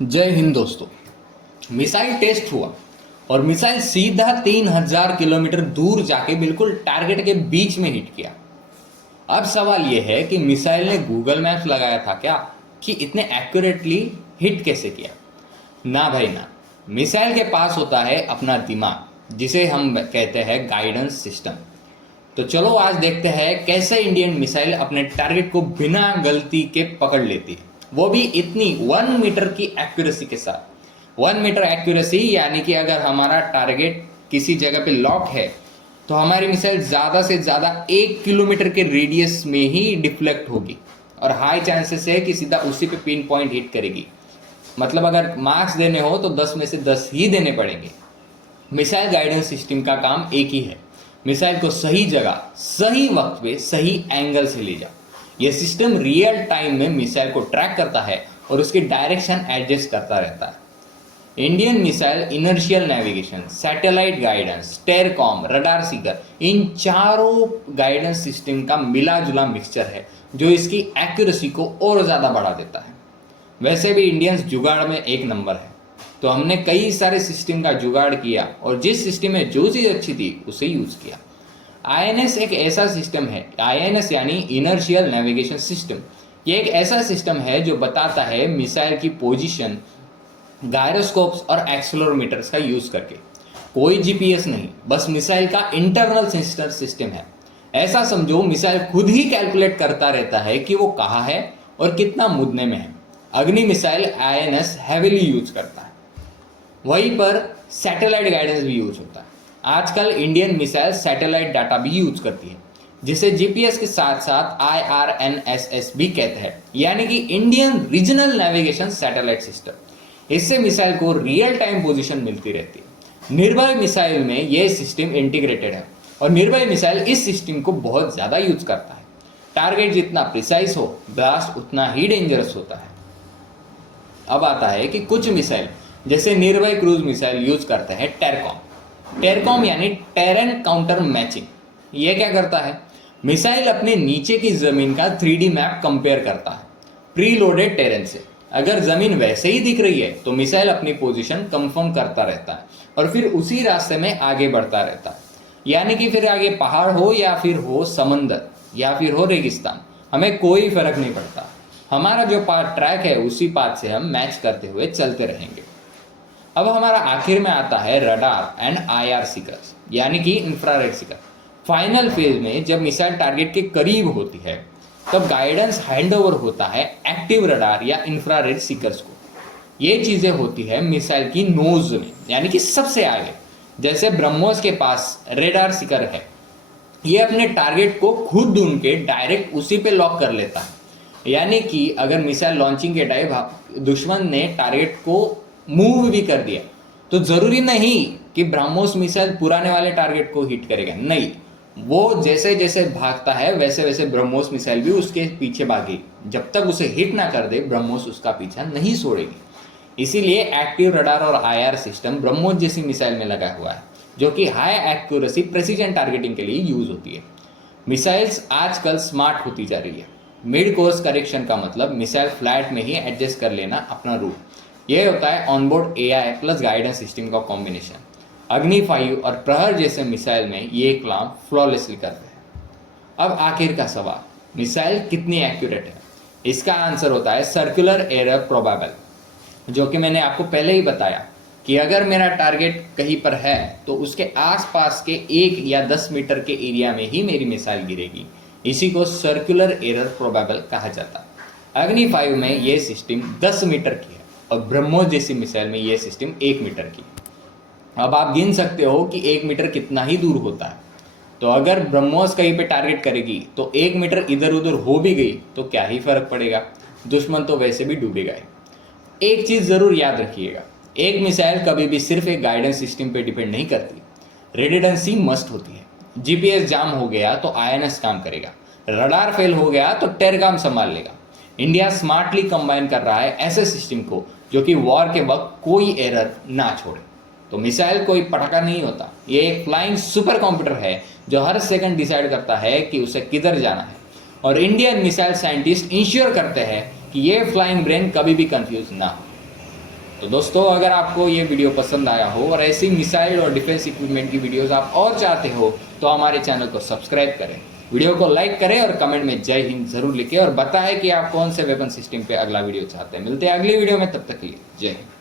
जय हिंद दोस्तों। Missile test हुआ और मिसाइल सीधा 3000 किलोमीटर दूर जाके बिल्कुल टारगेट के बीच में हिट किया। अब सवाल यह है कि मिसाइल ने गूगल मैप्स लगाया था क्या कि इतने एक्यूरेटली हिट कैसे किया? ना भाई ना। मिसाइल के पास होता है अपना दिमाग, जिसे हम कहते हैं गाइडेंस सिस्टम। तो चलो आज देखते हैं कैसे इंडियन मिसाइल अपने टारगेट को बिना गलती के पकड़ लेती है, वो भी इतनी 1 मीटर की एक्यूरेसी के साथ। 1 मीटर एक्यूरेसी यानी कि अगर हमारा टारगेट किसी जगह पे लॉक है तो हमारी मिसाइल ज़्यादा से ज़्यादा 1 किलोमीटर के रेडियस में ही डिफ्लेक्ट होगी और हाई चांसेस है कि सीधा उसी पे पिन पॉइंट हिट करेगी। मतलब अगर मार्क्स देने हो तो 10 में से 10 ही देने पड़ेंगे। मिसाइल गाइडेंस सिस्टम का काम एक ही है, मिसाइल को सही जगह सही वक्त पे सही एंगल से ले जाओ। यह सिस्टम रियल टाइम में मिसाइल को ट्रैक करता है और उसकी डायरेक्शन एडजस्ट करता रहता है। Indian missile inertial navigation, satellite guidance, स्टेरकॉम, रडार सीकर, इन चारों गाइडेंस सिस्टम का मिला जुला मिक्सचर है जो इसकी एक्यूरेसी को और ज़्यादा बढ़ा देता है। वैसे भी इंडियंस जुगाड़ में एक नंबर है, तो हमने कई सारे सिस्टम का जुगाड़ किया और जिस सिस्टम में जो चीज़ अच्छी थी उसे यूज़ किया। आईएनएस एक ऐसा सिस्टम है, आईएनएस यानी इनर्शियल नेविगेशन सिस्टम। ये एक ऐसा सिस्टम है जो बताता है मिसाइल की पोजीशन गायरोस्कोप्स और एक्सेलेरोमीटर्स का यूज़ करके। कोई जीपीएस नहीं, बस मिसाइल का इंटरनल सेंसर सिस्टम है। ऐसा समझो मिसाइल खुद ही कैलकुलेट करता रहता है कि वो कहाँ है और कितना मुदने में है। अग्नि मिसाइल आईएनएस हैवीली यूज करता है, वहीं पर सैटेलाइट गाइडेंस भी यूज होता है। आजकल इंडियन मिसाइल सैटेलाइट डाटा भी यूज करती है, जिसे जीपीएस के साथ साथ IRNSS भी कहते हैं, यानी कि Indian regional navigation satellite system. इससे मिसाइल को रियल टाइम पोजीशन मिलती रहती है। निर्भय मिसाइल में यह सिस्टम इंटीग्रेटेड है और निर्भय मिसाइल इस सिस्टम को बहुत ज़्यादा यूज करता है। टारगेट जितना प्रिसाइज हो, ब्लास्ट उतना ही डेंजरस होता है। अब आता है कि कुछ मिसाइल जैसे निर्भय क्रूज मिसाइल यूज करते हैं टेरकॉम। टेरकॉम यानी टेरेन काउंटर मैचिंग। ये क्या करता है? मिसाइल अपने नीचे की जमीन का 3D मैप कंपेयर करता है प्री लोडेड टेरेन से। अगर जमीन वैसे ही दिख रही है तो मिसाइल अपनी पोजीशन कंफर्म करता रहता है और फिर उसी रास्ते में आगे बढ़ता रहता है। यानी कि फिर आगे पहाड़ हो या फिर हो समंदर या फिर हो रेगिस्तान, हमें कोई फर्क नहीं पड़ता। हमारा जो पाथ ट्रैक है उसी पाथ से हम मैच करते हुए चलते रहेंगे। अब हमारा आखिर में आता है रडार एंड IR सीकर्स, यानी कि इंफ्रारेड सीकर। फाइनल फेज में जब मिसाइल टारगेट के करीब होती है तब गाइडेंस हैंडओवर होता है एक्टिव रडार या इंफ्रारेड सीकर्स को। ये चीज़ें होती है मिसाइल की नोज में, यानी कि सबसे आगे। जैसे ब्रह्मोस के पास रेडार सीकर है, ये अपने टारगेट को खुद ढूंढ के डायरेक्ट उसी पे लॉक कर लेता है। यानी कि अगर मिसाइल लॉन्चिंग के टाइम दुश्मन ने टारगेट को मूव भी कर दिया तो जरूरी नहीं कि ब्रह्मोस मिसाइल पुराने वाले टारगेट को हिट करेगा, नहीं। वो जैसे जैसे भागता है वैसे वैसे ब्रह्मोस मिसाइल भी उसके पीछे भागेगी। जब तक उसे हिट ना कर दे ब्रह्मोस उसका पीछा नहीं छोड़ेगी। इसीलिए एक्टिव रडार और IR सिस्टम ब्रह्मोस जैसी मिसाइल में लगा हुआ है, जो कि हाई एक्यूरेसी प्रेसिजन टारगेटिंग के लिए यूज होती है। मिसाइल्स आजकल स्मार्ट होती जा रही है। मिड कोर्स करेक्शन का मतलब मिसाइल फ्लैट में ही एडजस्ट कर लेना अपना रूट। यह होता है onboard AI plus guidance system का कॉम्बिनेशन। अग्नि 5 और प्रहर जैसे मिसाइल में ये काम फ्लॉलेसली करते हैं। अब आखिर का सवाल, मिसाइल कितनी एक्यूरेट है? इसका आंसर होता है सर्कुलर एरर प्रोबेबल, जो कि मैंने आपको पहले ही बताया कि अगर मेरा टारगेट कहीं पर है तो उसके आसपास के 1 या 10 मीटर के एरिया में ही मेरी मिसाइल गिरेगी। इसी को सर्कुलर एरर प्रोबेबल कहा जाता है। अग्नि 5 में ये सिस्टम 10 मीटर की है और ब्रह्मोस जैसी मिसाइल में ये सिस्टम 1 मीटर की। अब आप गिन सकते हो कि 1 मीटर कितना ही दूर होता है। तो अगर ब्रह्मोस कहीं पे टारगेट करेगी तो 1 मीटर इधर उधर हो भी गई तो क्या ही फर्क पड़ेगा, दुश्मन तो वैसे भी डूबेगा ही। एक चीज़ ज़रूर याद रखिएगा, एक मिसाइल कभी भी सिर्फ एक गाइडेंस सिस्टम पे डिपेंड नहीं करती, रिडंडेंसी मस्ट होती है। जीपीएस जाम हो गया तो INS काम करेगा, रडार फेल हो गया तो टेरकॉम संभाल लेगा। इंडिया स्मार्टली कंबाइन कर रहा है ऐसे सिस्टम को जो कि वॉर के वक्त कोई एरर ना छोड़े। तो मिसाइल कोई पटाखा नहीं होता, ये एक फ्लाइंग सुपर कंप्यूटर है जो हर सेकंड डिसाइड करता है कि उसे किधर जाना है। और इंडियन मिसाइल साइंटिस्ट इंश्योर करते हैं कि ये फ्लाइंग ब्रेन कभी भी कंफ्यूज ना हो। तो दोस्तों, अगर आपको ये वीडियो पसंद आया हो और ऐसी मिसाइल और डिफेंस इक्विपमेंट की वीडियोस आप और चाहते हो तो हमारे चैनल को सब्सक्राइब करें, वीडियो को लाइक करें और कमेंट में जय हिंद जरूर लिखें और बताएं कि आप कौन से वेपन सिस्टम पे अगला वीडियो चाहते हैं। मिलते हैं अगली वीडियो में, तब तक के लिए जय हिंद।